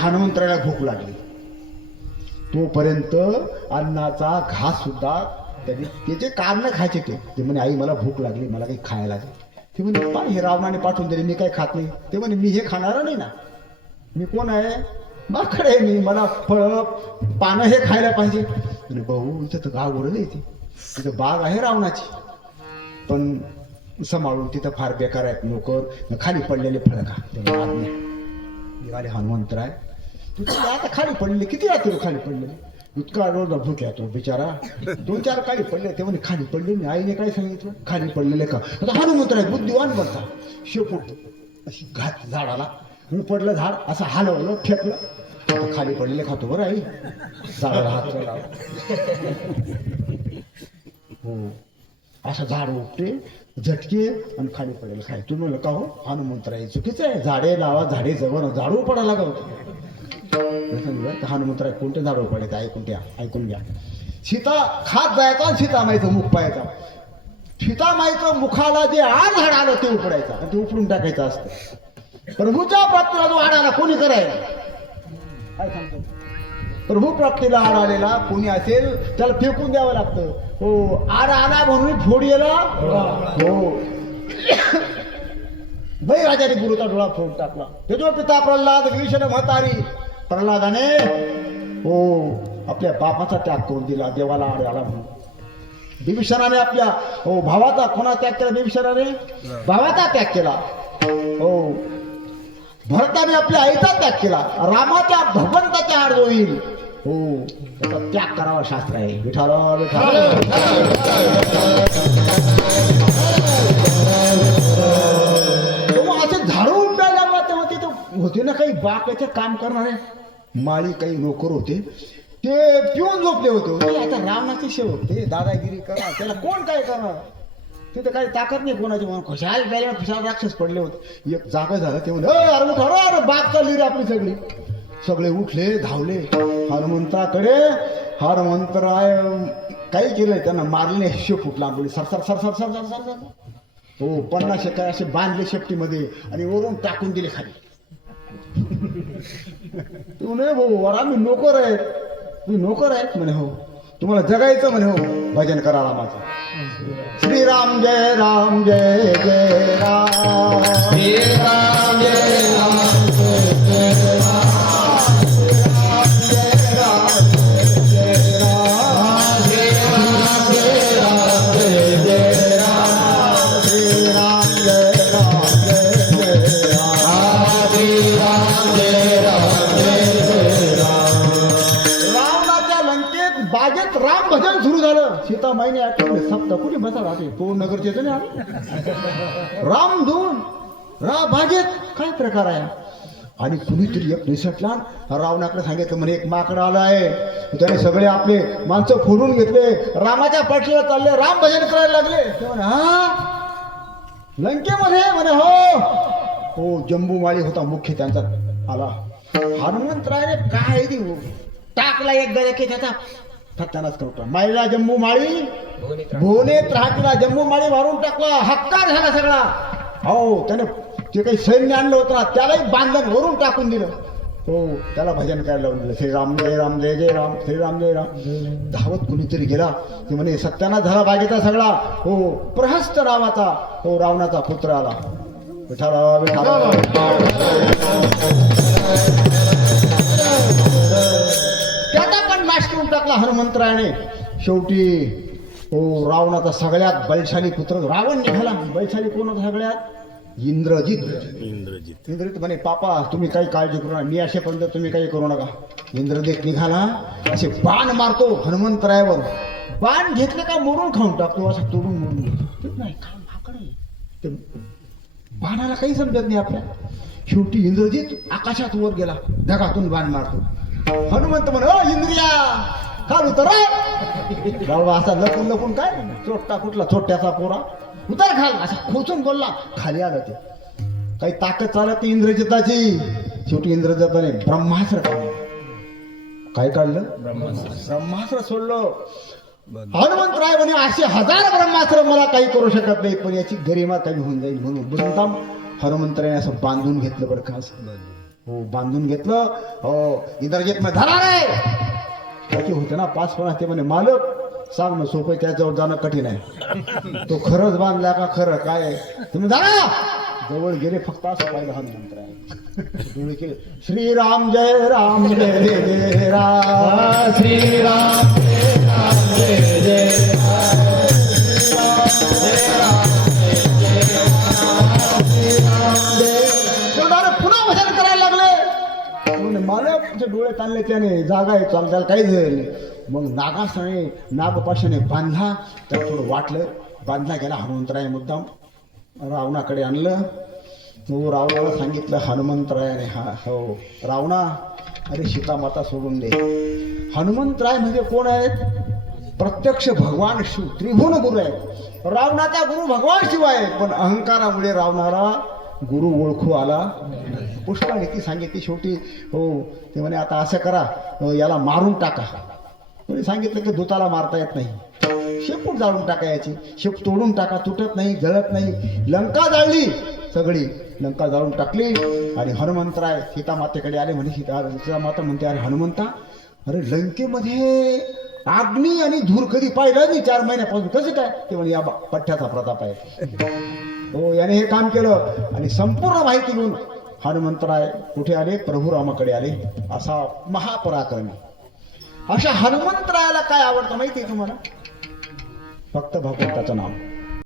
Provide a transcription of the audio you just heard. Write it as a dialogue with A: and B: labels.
A: हनुमंतराला भूक लागली. तोपर्यंत अन्नाचा घास सुद्धा त्यांनी त्याचे कारण खायचे ते ते म्हणे आई मला भूक लागली मला काही खायला लागेल ते म्हणे पा हे रावणाने पाठवून दिले मी काही खात नाही. ते म्हणे मी हे खाणार नाही ना. मी कोण आहे? माकड आहे मी मला फळ पानं हे खायला पाहिजे. म्हणे भाऊ इथं तर गाव उडत येते तिथं बाग आहे रावणाची. पण सांभाळून तिथं फार बेकार आहेत नोकर. खाली पडलेले फळ का निघाले हनुमंतराय. तुझी आता खाली पडले किती राहते हो खाली पडले? इतका रोज भूक तो बिचारा. दोन चार खाली पडले ते म्हणे खाली पडले मी आईने काय सांगितलं? खाली पडलेले का? आता हनुमंतराय बुद्धिवान बनता. शेपूट अशी घात झाडाला. उपडलं पडलं झाड असं हलवलं फेकलं. खाली पडलेले खातो बरं आई. झाडाला हात हो. असं झाड उपटे झटके आणि खाली पडेल खाली तुम्ही म्हणलं का हो? हनुमंतराय चुकीचं आहे. झाडे लावा झाडे जवळ झाडू पडायला लागा होतं हनुमंतराय कोणते झाडू पडायचं ऐकून घ्या ऐकून घ्या. सीता खात जायचा आणि सीतामाईचं मुख पाहायचा. सीतामाईचं मुखाला जे आड झाड आलं ते उपडायचं आणि ते उपडून टाकायचं असतं. प्रभूच्या प्राप्तीला जो आड आला कोणी करायला काय सांगतो? प्रभू प्राप्तीला आड आलेला कोणी असेल त्याला फेकून द्यावं लागतं. हो आड आला म्हणून फोडीला हो. बाई राजाने गुरुचा डोळा फोड टाकला. त्याच्यावर पिता प्रल्हाद विषण म्हातारी. प्रल्हादाने हो आपल्या बापाचा त्याग करून दिला देवाला आड आला म्हणून. बिभीषणाने आपल्या हो भावाचा कोणा त्याग केला बिभीषणाने? भावाचा त्याग केला. हो. भरताने आपल्या आईचा त्याग केला. रामाच्या भगवंताच्या आड जो येईल हो. त्याचा त्याग करावा शास्त्र आहे. विठाला विठाला. असे झाडू उमटायला लागला तेव्हा तिथं होते ना काही बाकाचे काम करणारे? माळी काही नोकर होते. ते पिऊन झोपले होते. आता रावणाचे शेव ते दादागिरी करा. त्याला कोण काय करणार? तिथं काही ताकद नाही कोणाची म्हणून खुशाल प्यायला खुशाल राक्षस पडले होते. एक जागा झाला. ते म्हणजे अरे अरे अरे बाग चालली रे आपली सगळी? सगळे उठले धावले. हनुमंताकडे हनुमंतराय काही केलंय त्यांना मारले हिशोब फुटला आपली सरसर सर सर सर हो पन्नास शेकाय असे बांधले शेपटीमध्ये आणि वरून टाकून दिले खाली. तू नाही भाऊ वर आम्ही नोकर आहेत तुम्ही नोकर आहेत म्हणे हो. तुम्हाला जगायचं म्हणे हो. भजन करा रामाचं श्रीराम जय राम जय जय राम. श्रीराम सीता माईने आठवले सप्त कुठे बसा राहते? तो नगरचे तर नाही राम धून रा बागेत. काय प्रकार आहे? आणि कुणीतरी एक निसटला रावणाकडे सांगितलं म्हणे एक माकड आला आहे. त्याने सगळे आपले माणसं फोडून घेतले. रामाच्या पाठीला चालले. राम भजन करायला लागले. ते म्हणे हा? लंकेमध्ये? म्हणे हो. हो जंबूमाळी होता मुख्य त्यांचा आला. हनुमंतरायने काय देऊ टाकला एक गळे की त्याचा फत्यानाच कवटा माईला जंबूमाळी भोने त्राटीला माळी मारून टाकला. हक्का झाला सगळा. हो त्याने जे काही सैन्य आणलं होतं ना त्यालाही बांधलं वरून टाकून दिलं. हो त्याला भजन करायला लावून दिलं. श्रीराम जय राम जय जय राम श्रीराम जय राम. धावत कुणीतरी गेला की म्हणे सत्यानाश झाला बागेचा सगळा. हो प्रहस्त रामाचा हो रावणाचा पुत्र आला. विठाला विठाला टाकला हनुमंतरायाने शेवटी हो रावणाचा सगळ्यात बलशाली पुत्र रावण निघाला. बलशाली कोण होता सगळ्यात? इंद्रजित.
B: इंद्रजित.
A: इंद्रजित म्हणे पापा तुम्ही काही काळजी करू नका. मी असेपर्यंत तुम्ही काही करू नका. इंद्रजित निघाला. असे बाण मारतो हनुमंतरायावर. बाण घेतले का मोडून खाऊन टाकतो असं तोडून मोडून घेतो. ते नाही बाणाला काही समजत नाही आपल्या. शेवटी इंद्रजित आकाशात वर गेला. ढगातून बाण मारतो. हनुमंत म्हणे "ओ इंद्रिया काल उतर बाबा असा लपून लपून काय? चोट्टा कुठला? चोट्ट्याचा पोरा. उतर खाल. असा खोचून बोलला. खाली आलं ते. काही ताकद चालत नाही इंद्रजिताची. शेवटी इंद्रजिताने ब्रह्मास्त्र काढलं. काय काढलं? ब्रह्मास्त्र सोडलं. हनुमंतराय म्हणे असे हजार ब्रह्मास्त्र मला काही करू शकत नाही पण याची गरिमा कमी होऊन जाईल म्हणून. बुद्धाम हनुमंतराने असं बांधून घेतलं बरं का हो बांधून घेतलं. हो इंद्रजित मग धरा रे! त्याची होते ना पाच पण ते म्हणे मालक सांग ना सोपं आहे, त्याच्यावर जाणं कठीण आहे तो खरंच बांधला का खरं काय आहे? तुम्ही जाणा जवळ गेले फक्त असं पाहिलं हा मंत्र आहे डोळे केले श्रीराम जय राम जय जय राम
B: श्रीराम जय राम जय जय
A: तुमचे चालले त्याने जागा आहे चाल त्याला काहीच झालं नाही. मग नागासाने नागपाशाने बांधला त्याला थोडं वाटलं. बांधला गेला हनुमंतराय मुद्दाम. रावणाकडे आणलं. तो रावणाला सांगितलं हनुमंतरायाने हा हो रावणा अरे सीतामाता सोडून दे. हनुमंतराय म्हणजे कोण आहेत? प्रत्यक्ष भगवान शिव त्रिभुवन गुरु आहेत. रावणाचा गुरु भगवान शिव आहे पण अहंकारामुळे रावणाला गुरु ओळखू आला. पुष्कळ ती सांगितली. शेवटी हो ते म्हणे आता असं करा याला मारून टाका. कोणी सांगितलं की दुताला मारता येत नाही. शेपूट जाळून टाकायची शेप तोडून टाका. तुटत नाही जळत नाही. लंका जाळली. सगळी लंका जाळून टाकली. आणि हनुमंतराय सीतामातेकडे आले म्हणे. सीता सीतामाता म्हणते अरे हनुमंता अरे लंकेमध्ये अग्नी आणि धूर कधी पाहिलं मी चार महिन्यापासून. कसं काय? ते म्हणजे या बा- पठ्ठ्याचा प्रताप आहे. हो याने हे काम केलं आणि संपूर्ण माहिती घेऊन हनुमंतराय कुठे आले? प्रभू रामाकडे आले. असा महापराक्रमी. अशा हनुमंतरायाला काय आवडतं माहिती आहे तुम्हाला? फक्त भगवंताचं नाव.